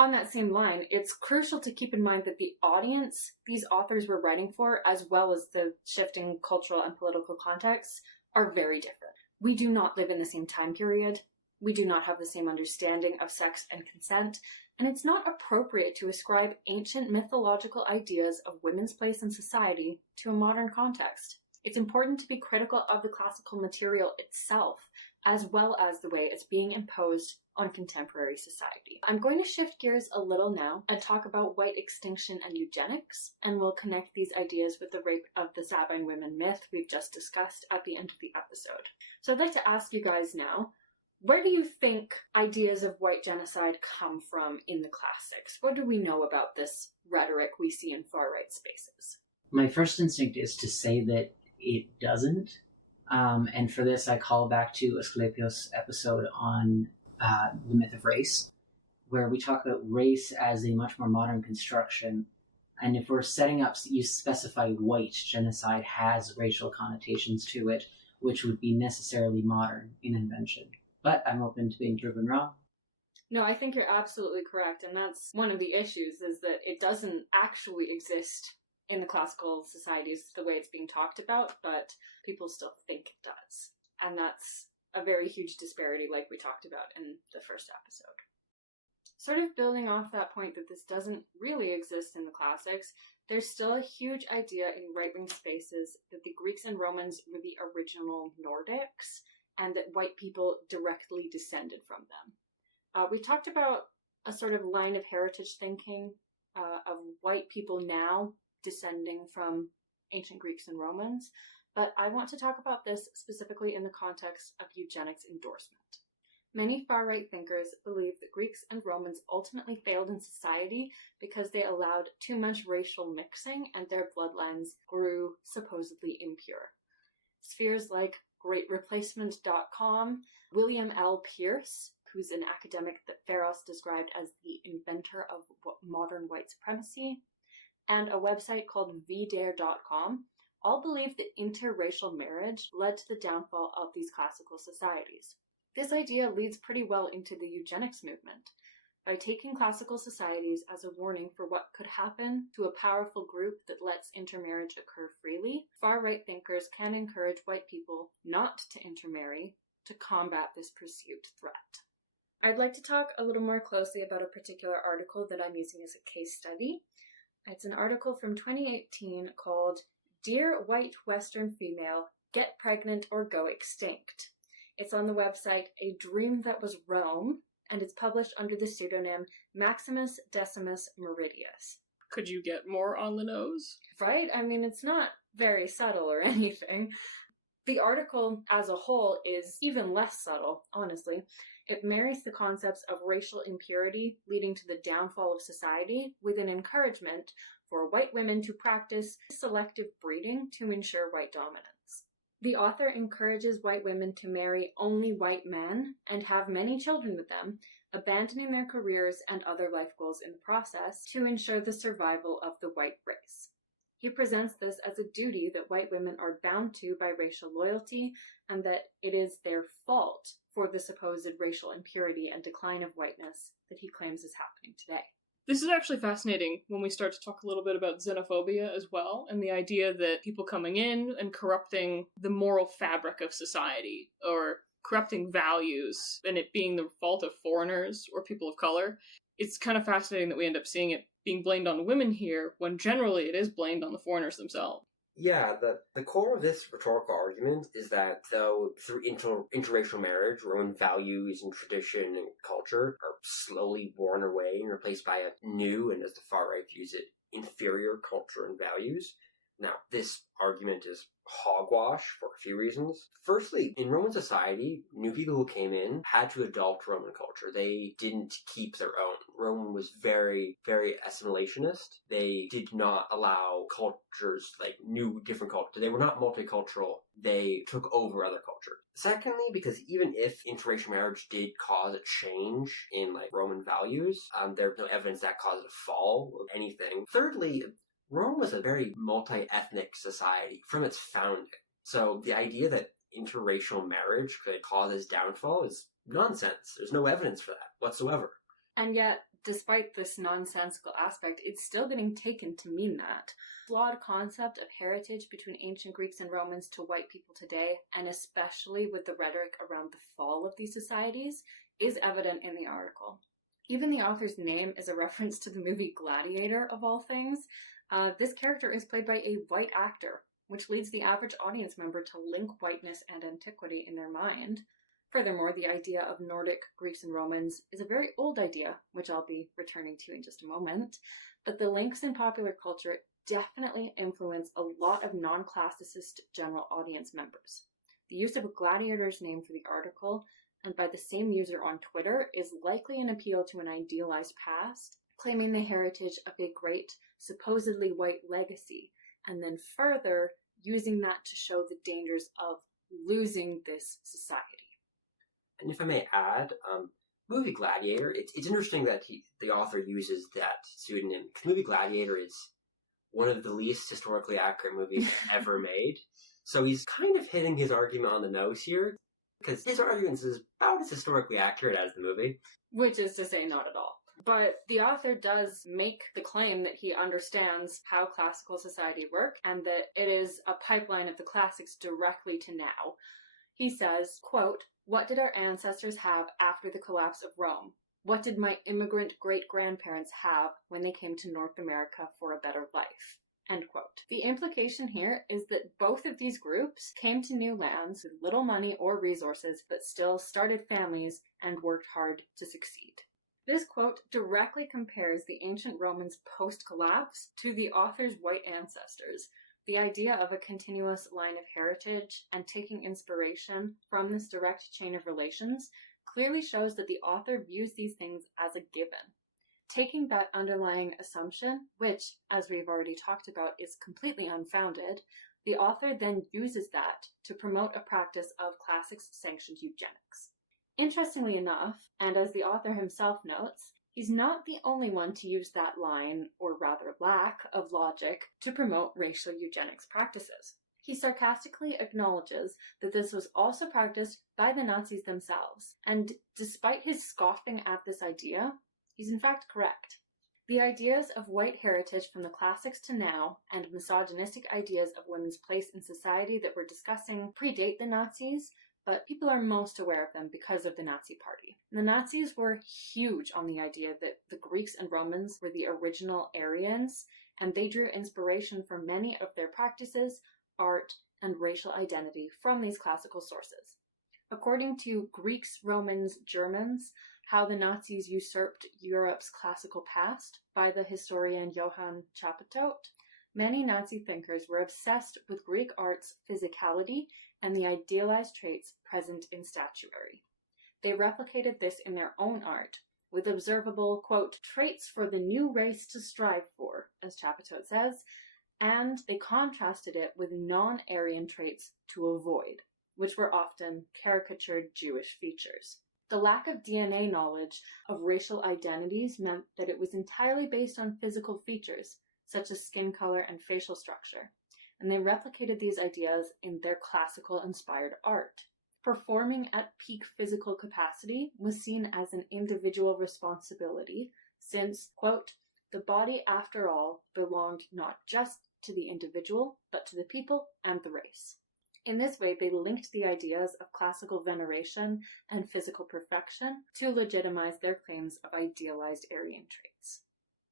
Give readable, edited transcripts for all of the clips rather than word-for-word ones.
On that same line, it's crucial to keep in mind that the audience these authors were writing for, as well as the shifting cultural and political contexts, are very different. We do not live in the same time period. We do not have the same understanding of sex and consent, and it's not appropriate to ascribe ancient mythological ideas of women's place in society to a modern context. It's important to be critical of the classical material itself, as well as the way it's being imposed on contemporary society. I'm going to shift gears a little now and talk about white extinction and eugenics, and we'll connect these ideas with the rape of the Sabine women myth we've just discussed at the end of the episode. So I'd like to ask you guys now, where do you think ideas of white genocide come from in the classics? What do we know about this rhetoric we see in far-right spaces? My first instinct is to say that it doesn't. And for this, I call back to Asclepios' episode on the myth of race, where we talk about race as a much more modern construction. And if we're setting up, you specify white genocide has racial connotations to it, which would be necessarily modern in invention. But I'm open to being proven wrong. No, I think you're absolutely correct. And that's one of the issues, is that it doesn't actually exist in the classical societies the way it's being talked about, but people still think it does. And that's a very huge disparity like we talked about in the first episode. Sort of building off that point that this doesn't really exist in the classics, there's still a huge idea in right-wing spaces that the Greeks and Romans were the original Nordics, and that white people directly descended from them. We talked about a sort of line of heritage thinking of white people now descending from ancient Greeks and Romans, but I want to talk about this specifically in the context of eugenics endorsement. Many far-right thinkers believe that Greeks and Romans ultimately failed in society because they allowed too much racial mixing and their bloodlines grew supposedly impure. Spheres like GreatReplacement.com, William L. Pierce, who's an academic that Ferros described as the inventor of modern white supremacy, and a website called vdare.com, all believe that interracial marriage led to the downfall of these classical societies. This idea leads pretty well into the eugenics movement. By taking classical societies as a warning for what could happen to a powerful group that lets intermarriage occur freely, far-right thinkers can encourage white people not to intermarry to combat this perceived threat. I'd like to talk a little more closely about a particular article that I'm using as a case study. It's an article from 2018 called Dear White Western Female, Get Pregnant or Go Extinct. It's on the website A Dream That Was Rome, and it's published under the pseudonym Maximus Decimus Meridius. Could you get more on the nose? Right? I mean, it's not very subtle or anything. The article as a whole is even less subtle, honestly. It marries the concepts of racial impurity leading to the downfall of society with an encouragement for white women to practice selective breeding to ensure white dominance. The author encourages white women to marry only white men and have many children with them, abandoning their careers and other life goals in the process to ensure the survival of the white race. He presents this as a duty that white women are bound to by racial loyalty, and that it is their fault for the supposed racial impurity and decline of whiteness that he claims is happening today. This is actually fascinating when we start to talk a little bit about xenophobia as well, and the idea that people coming in and corrupting the moral fabric of society, or corrupting values, and it being the fault of foreigners or people of color. It's kind of fascinating that we end up seeing it being blamed on women here, when generally it is blamed on the foreigners themselves. Yeah, the core of this rhetorical argument is that though through interracial marriage, Roman values and tradition and culture are slowly worn away and replaced by a new, and as the far right views it, inferior culture and values. Now, this argument is hogwash for a few reasons. Firstly, in Roman society, new people who came in had to adopt Roman culture. They didn't keep their own. Rome was very, very assimilationist. They did not allow cultures, like new, different cultures. They were not multicultural. They took over other cultures. Secondly, because even if interracial marriage did cause a change in Roman values, there's no evidence that caused a fall of anything. Thirdly, Rome was a very multi-ethnic society from its founding. So the idea that interracial marriage could cause its downfall is nonsense. There's no evidence for that whatsoever. And yet, despite this nonsensical aspect, it's still getting taken to mean that. Flawed concept of heritage between ancient Greeks and Romans to white people today, and especially with the rhetoric around the fall of these societies, is evident in the article. Even the author's name is a reference to the movie Gladiator, of all things. This character is played by a white actor, which leads the average audience member to link whiteness and antiquity in their mind. Furthermore, the idea of Nordic Greeks and Romans is a very old idea, which I'll be returning to in just a moment, but the links in popular culture definitely influence a lot of non-classicist general audience members. The use of a gladiator's name for the article, and by the same user on Twitter, is likely an appeal to an idealized past, claiming the heritage of a great, supposedly white legacy, and then further using that to show the dangers of losing this society. And if I may add, movie Gladiator, it's interesting that the author uses that pseudonym. Movie Gladiator is one of the least historically accurate movies ever made. So he's kind of hitting his argument on the nose here, because his argument is about as historically accurate as the movie. Which is to say, not at all. But the author does make the claim that he understands how classical society works, and that it is a pipeline of the classics directly to now. He says, quote, "What did our ancestors have after the collapse of Rome? What did my immigrant great-grandparents have when they came to North America for a better life?" End quote. The implication here is that both of these groups came to new lands with little money or resources, but still started families and worked hard to succeed. This quote directly compares the ancient Romans post-collapse to the author's white ancestors. The idea of a continuous line of heritage and taking inspiration from this direct chain of relations clearly shows that the author views these things as a given. Taking that underlying assumption, which, as we've already talked about, is completely unfounded, the author then uses that to promote a practice of classics-sanctioned eugenics. Interestingly enough, and as the author himself notes, he's not the only one to use that line, or rather lack, of logic to promote racial eugenics practices. He sarcastically acknowledges that this was also practiced by the Nazis themselves, and despite his scoffing at this idea, he's in fact correct. The ideas of white heritage from the classics to now, and misogynistic ideas of women's place in society that we're discussing predate the Nazis, but people are most aware of them because of the Nazi Party. The Nazis were huge on the idea that the Greeks and Romans were the original Aryans, and they drew inspiration for many of their practices, art, and racial identity from these classical sources. According to Greeks, Romans, Germans, How the Nazis Usurped Europe's Classical Past by the historian Johann Chapputot, many Nazi thinkers were obsessed with Greek art's physicality and the idealized traits present in statuary. They replicated this in their own art, with observable, quote, traits for the new race to strive for, as Chapputot says, and they contrasted it with non-Aryan traits to avoid, which were often caricatured Jewish features. The lack of DNA knowledge of racial identities meant that it was entirely based on physical features, such as skin color and facial structure, and they replicated these ideas in their classical-inspired art. Performing at peak physical capacity was seen as an individual responsibility, since, quote, the body, after all, belonged not just to the individual, but to the people and the race. In this way, they linked the ideas of classical veneration and physical perfection to legitimize their claims of idealized Aryan traits.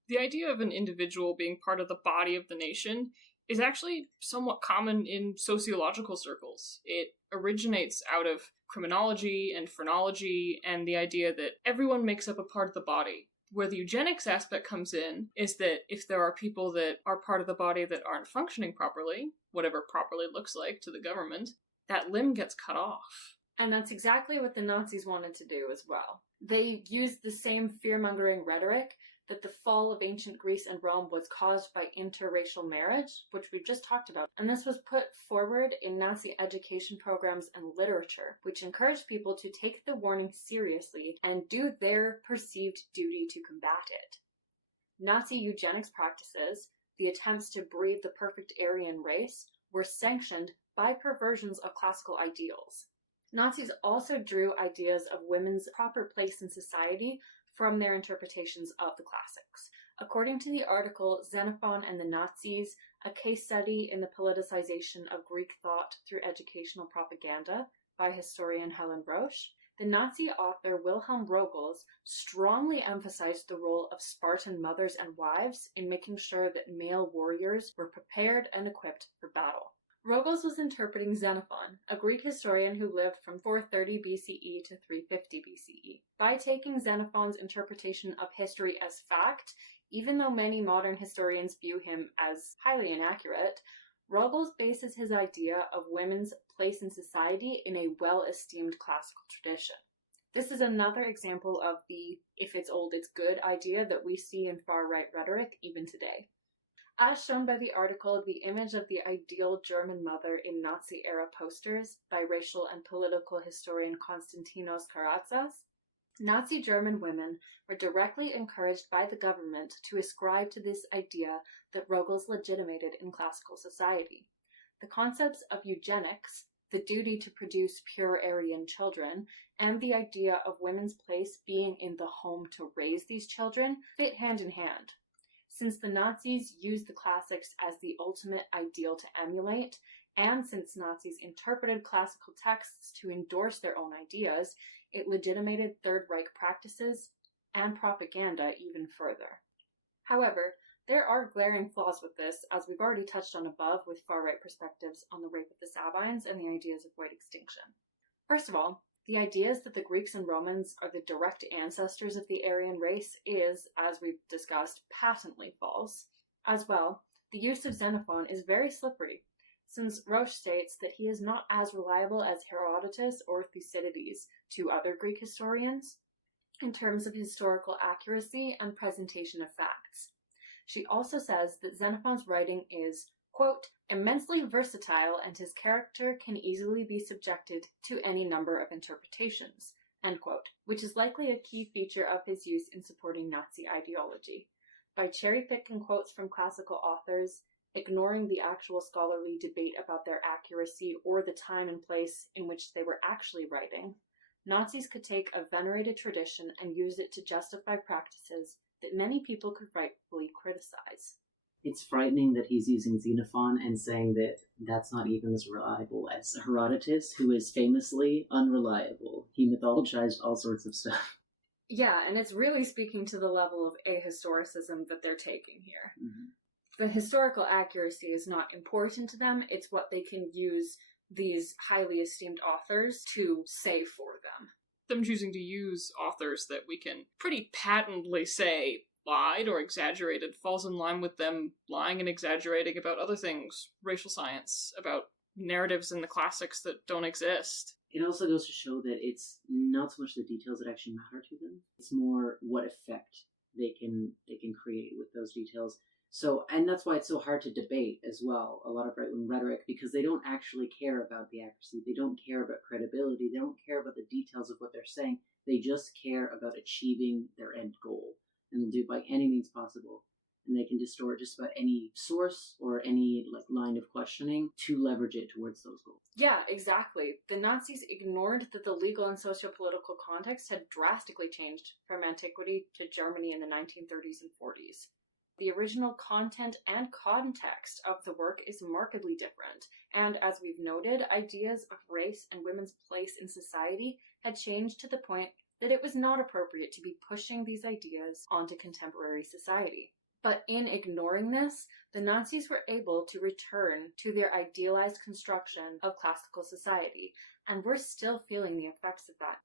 The idea of an individual being part of the body of the nation is actually somewhat common in sociological circles. It originates out of criminology and phrenology and the idea that everyone makes up a part of the body. Where the eugenics aspect comes in is that if there are people that are part of the body that aren't functioning properly, whatever properly looks like to the government, that limb gets cut off. And that's exactly what the Nazis wanted to do as well. They used the same fear-mongering rhetoric that the fall of ancient Greece and Rome was caused by interracial marriage, which we've just talked about. And this was put forward in Nazi education programs and literature, which encouraged people to take the warning seriously and do their perceived duty to combat it. Nazi eugenics practices, the attempts to breed the perfect Aryan race, were sanctioned by perversions of classical ideals. Nazis also drew ideas of women's proper place in society from their interpretations of the classics. According to the article Xenophon and the Nazis, a case study in the politicization of Greek thought through educational propaganda by historian Helen Roche, the Nazi author Wilhelm Rogels strongly emphasized the role of Spartan mothers and wives in making sure that male warriors were prepared and equipped for battle. Rogels was interpreting Xenophon, a Greek historian who lived from 430 BCE to 350 BCE. By taking Xenophon's interpretation of history as fact, even though many modern historians view him as highly inaccurate, Rogels bases his idea of women's place in society in a well-esteemed classical tradition. This is another example of the "if it's old, it's good" idea that we see in far-right rhetoric even today. As shown by the article The Image of the Ideal German Mother in Nazi-Era Posters by racial and political historian Konstantinos Karatsas, Nazi German women were directly encouraged by the government to ascribe to this idea that Rogels legitimated in classical society. The concepts of eugenics, the duty to produce pure Aryan children, and the idea of women's place being in the home to raise these children fit hand in hand. Since the Nazis used the classics as the ultimate ideal to emulate, and since Nazis interpreted classical texts to endorse their own ideas, it legitimated Third Reich practices and propaganda even further. However, there are glaring flaws with this, as we've already touched on above with far-right perspectives on the rape of the Sabines and the ideas of white extinction. First of all, the ideas that the Greeks and Romans are the direct ancestors of the Aryan race is, as we've discussed, patently false. As well, the use of Xenophon is very slippery, since Roche states that he is not as reliable as Herodotus or Thucydides to other Greek historians in terms of historical accuracy and presentation of facts. She also says that Xenophon's writing is, quote, immensely versatile and his character can easily be subjected to any number of interpretations, end quote, which is likely a key feature of his use in supporting Nazi ideology. By cherry-picking quotes from classical authors, ignoring the actual scholarly debate about their accuracy or the time and place in which they were actually writing, Nazis could take a venerated tradition and use it to justify practices that many people could rightfully criticize. It's frightening that he's using Xenophon and saying that that's not even as reliable as Herodotus, who is famously unreliable. He mythologized all sorts of stuff. Yeah, and it's really speaking to the level of ahistoricism that they're taking here. Mm-hmm. The historical accuracy is not important to them, it's what they can use these highly esteemed authors to say for them. Them choosing to use authors that we can pretty patently say lied or exaggerated falls in line with them lying and exaggerating about other things, racial science, about narratives in the classics that don't exist. It also goes to show that it's not so much the details that actually matter to them. It's more what effect they can create with those details. So, and that's why it's so hard to debate as well, a lot of right-wing rhetoric, because they don't actually care about the accuracy. They don't care about credibility. They don't care about the details of what they're saying. They just care about achieving their end goal. And they'll do it by any means possible. And they can distort just about any source or any line of questioning to leverage it towards those goals. Yeah, exactly. The Nazis ignored that the legal and socio-political context had drastically changed from antiquity to Germany in the 1930s and 40s. The original content and context of the work is markedly different, and as we've noted, ideas of race and women's place in society had changed to the point that it was not appropriate to be pushing these ideas onto contemporary society. But in ignoring this, the Nazis were able to return to their idealized construction of classical society, and we're still feeling the effects of that